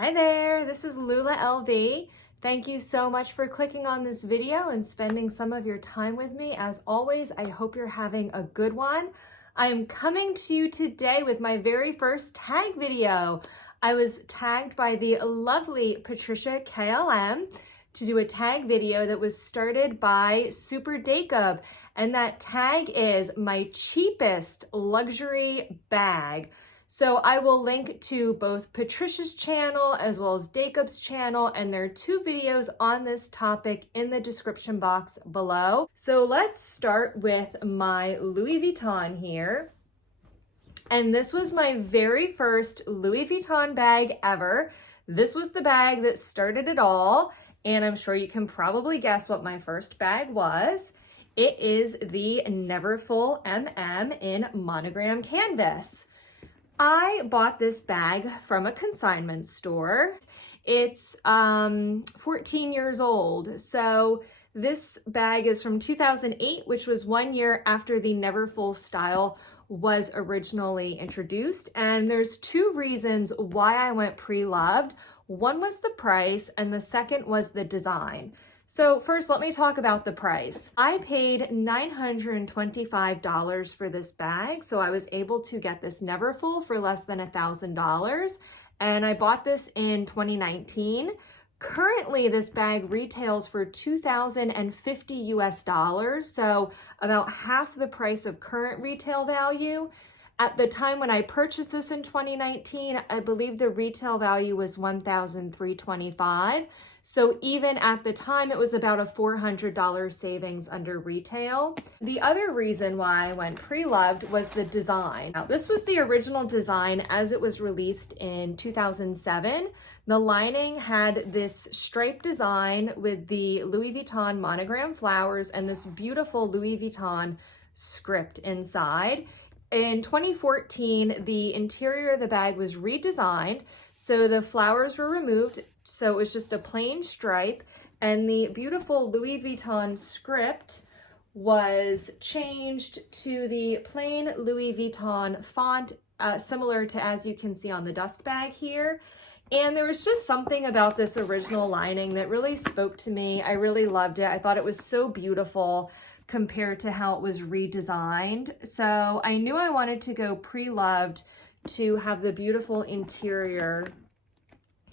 Hi there, this is Lula LV. Thank you so much for clicking on this video and spending some of your time with me. As always, I hope you're having a good one. I am coming to you today with my very first tag video. I was tagged by the lovely Patricia KLM to do a tag video that was started by Super Dacob, and that tag is my cheapest luxury bag. So I will link to both Patricia's channel as well as Dacob's channel, and there are two videos on this topic in the description box below. So let's start with my Louis Vuitton here. And this was my very first Louis Vuitton bag ever. This was the bag that started it all, and I'm sure you can probably guess what my first bag was. It is the Neverfull MM in Monogram canvas. I bought this bag from a consignment store. It's 14 years old. So this bag is from 2008, which was 1 year after the Neverfull style was originally introduced. And there's two reasons why I went pre-loved. One was the price, and the second was the design. So first, let me talk about the price. I paid $925 for this bag, so I was able to get this Neverfull for less than $1,000, and I bought this in 2019. Currently, this bag retails for $2,050 US, so about half the price of current retail value. At the time when I purchased this in 2019, I believe the retail value was $1,325. So even at the time, it was about a $400 savings under retail. The other reason why I went pre-loved was the design. Now, this was the original design as it was released in 2007. The lining had this striped design with the Louis Vuitton monogram flowers and this beautiful Louis Vuitton script inside. In 2014, the interior of the bag was redesigned, so the flowers were removed, so it was just a plain stripe, and the beautiful Louis Vuitton script was changed to the plain Louis Vuitton font, similar to as you can see on the dust bag here. And there was just something about this original lining that really spoke to me. I really loved it. I thought it was so beautiful compared to how it was redesigned. So I knew I wanted to go pre-loved to have the beautiful interior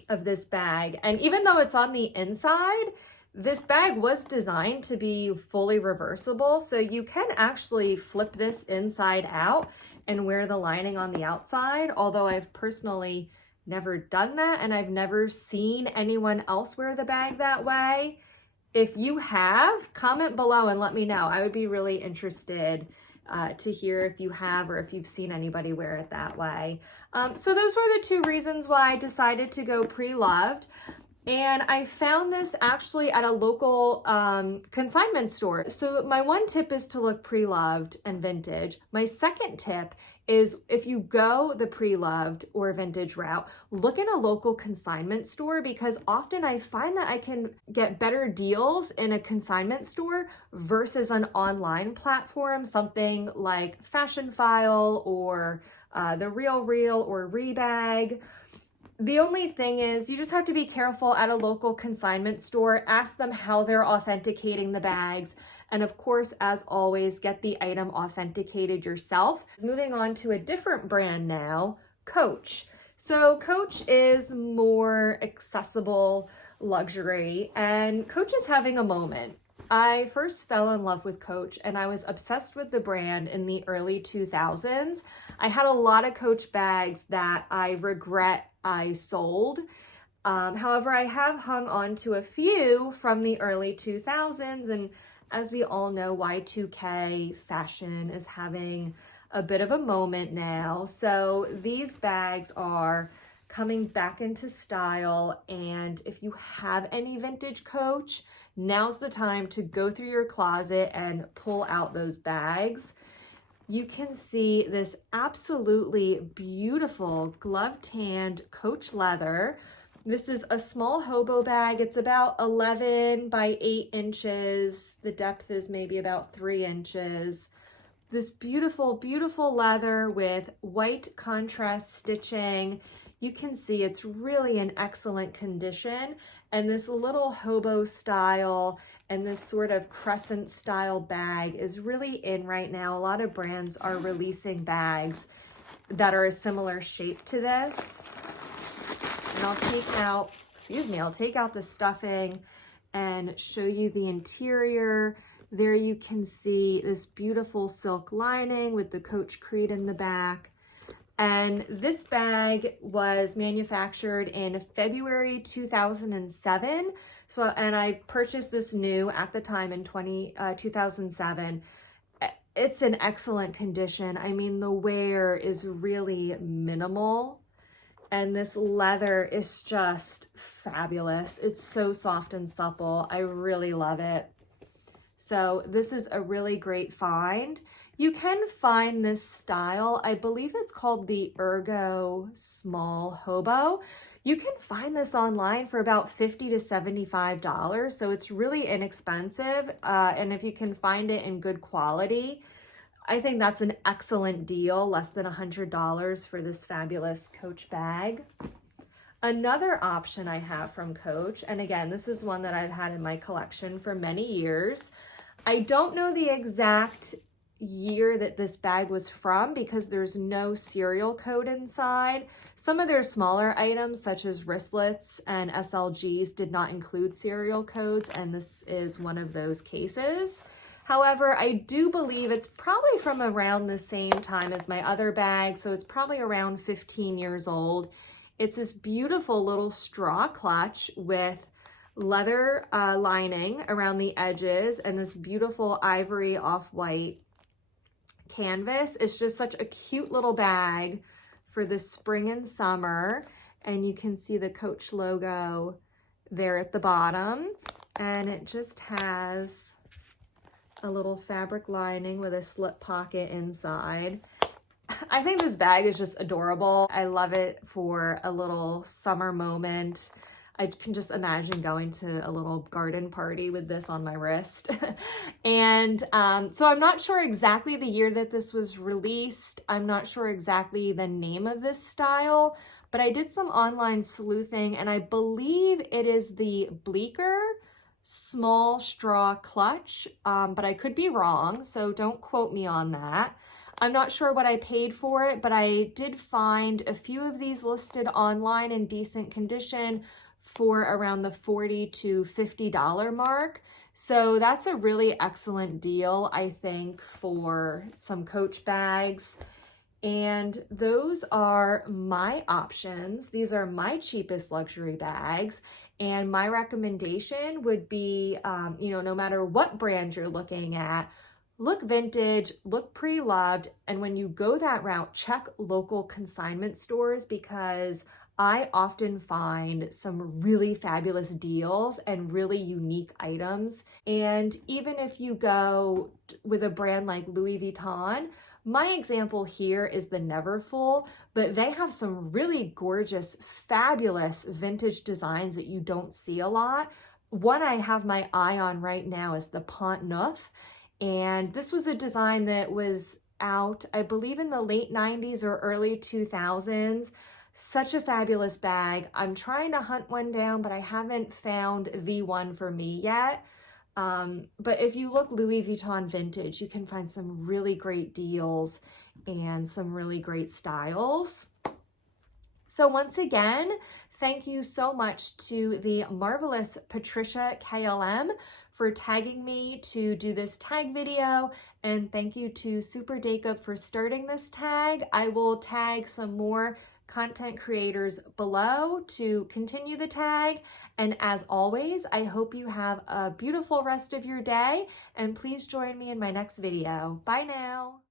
of this bag. And even though it's on the inside, this bag was designed to be fully reversible. So you can actually flip this inside out and wear the lining on the outside. Although I've personally never done that, and I've never seen anyone else wear the bag that way. If you have, comment below and let me know. I would be really interested to hear if you have or if you've seen anybody wear it that way. So those were the two reasons why I decided to go pre-loved. And I found this actually at a local consignment store. So my one tip is to look pre-loved and vintage. My second tip is if you go the pre-loved or vintage route, look in a local consignment store, because often I find that I can get better deals in a consignment store versus an online platform, something like Fashion File or The Real or Rebag. The only thing is you just have to be careful at a local consignment store. Ask them how they're authenticating the bags. And of course, as always, get the item authenticated yourself. Moving on to a different brand now, Coach. So Coach is more accessible luxury, and Coach is having a moment. I first fell in love with Coach, and I was obsessed with the brand in the early 2000s. I had a lot of Coach bags that I regret I sold. However, I have hung on to a few from the early 2000s, and as we all know, Y2K fashion is having a bit of a moment now. So these bags are coming back into style, and if you have any vintage Coach, now's the time to go through your closet and pull out those bags. You can see this absolutely beautiful glove-tanned Coach leather. This is a small Hobo bag. It's about 11 by 8 inches. The depth is maybe about 3 inches. This beautiful, beautiful leather with white contrast stitching. You can see it's really in excellent condition, and this little hobo style and this sort of crescent style bag is really in right now. A lot of brands are releasing bags that are a similar shape to this. And I'll take out the stuffing and show you the interior. There you can see this beautiful silk lining with the Coach Creed in the back. And this bag was manufactured in February 2007. And I purchased this new at the time in 2007. It's in excellent condition. I mean, the wear is really minimal. And this leather is just fabulous. It's so soft and supple. I really love it. So this is a really great find. You can find this style, I believe it's called the Ergo Small Hobo. You can find this online for about $50 to $75, so it's really inexpensive. And if you can find it in good quality, I think that's an excellent deal, less than $100 for this fabulous Coach bag. Another option I have from Coach, and again, this is one that I've had in my collection for many years. I don't know the exact year that this bag was from because there's no serial code inside. Some of their smaller items, such as wristlets and SLGs, did not include serial codes, and this is one of those cases. However, I do believe it's probably from around the same time as my other bag, so it's probably around 15 years old. It's this beautiful little straw clutch with leather lining around the edges and this beautiful ivory off-white canvas. It's just such a cute little bag for the spring and summer. And you can see the Coach logo there at the bottom. And it just has a little fabric lining with a slip pocket inside. I think this bag is just adorable. I love it for a little summer moment. I can just imagine going to a little garden party with this on my wrist. And so I'm not sure exactly the year that this was released. I'm not sure exactly the name of this style, but I did some online sleuthing and I believe it is the Bleecker small straw clutch, but I could be wrong, so don't quote me on that. I'm not sure what I paid for it, but I did find a few of these listed online in decent condition for around the $40 to $50 mark. So that's a really excellent deal, I think, for some Coach bags. And those are my options. These are my cheapest luxury bags. And my recommendation would be, no matter what brand you're looking at, look vintage, look pre-loved, and when you go that route, check local consignment stores because I often find some really fabulous deals and really unique items. And even if you go with a brand like Louis Vuitton, my example here is the Neverfull, but they have some really gorgeous, fabulous vintage designs that you don't see a lot. One I have my eye on right now is the Pont Neuf. And this was a design that was out, I believe, in the late 90s or early 2000s. Such a fabulous bag. I'm trying to hunt one down, but I haven't found the one for me yet. But if you look Louis Vuitton vintage, you can find some really great deals and some really great styles. So once again, thank you so much to the marvelous Patricia KLM for tagging me to do this tag video, and thank you to Super Dacob for starting this tag. I will tag some more content creators below to continue the tag, and as always, I hope you have a beautiful rest of your day, and please join me in my next video. Bye now.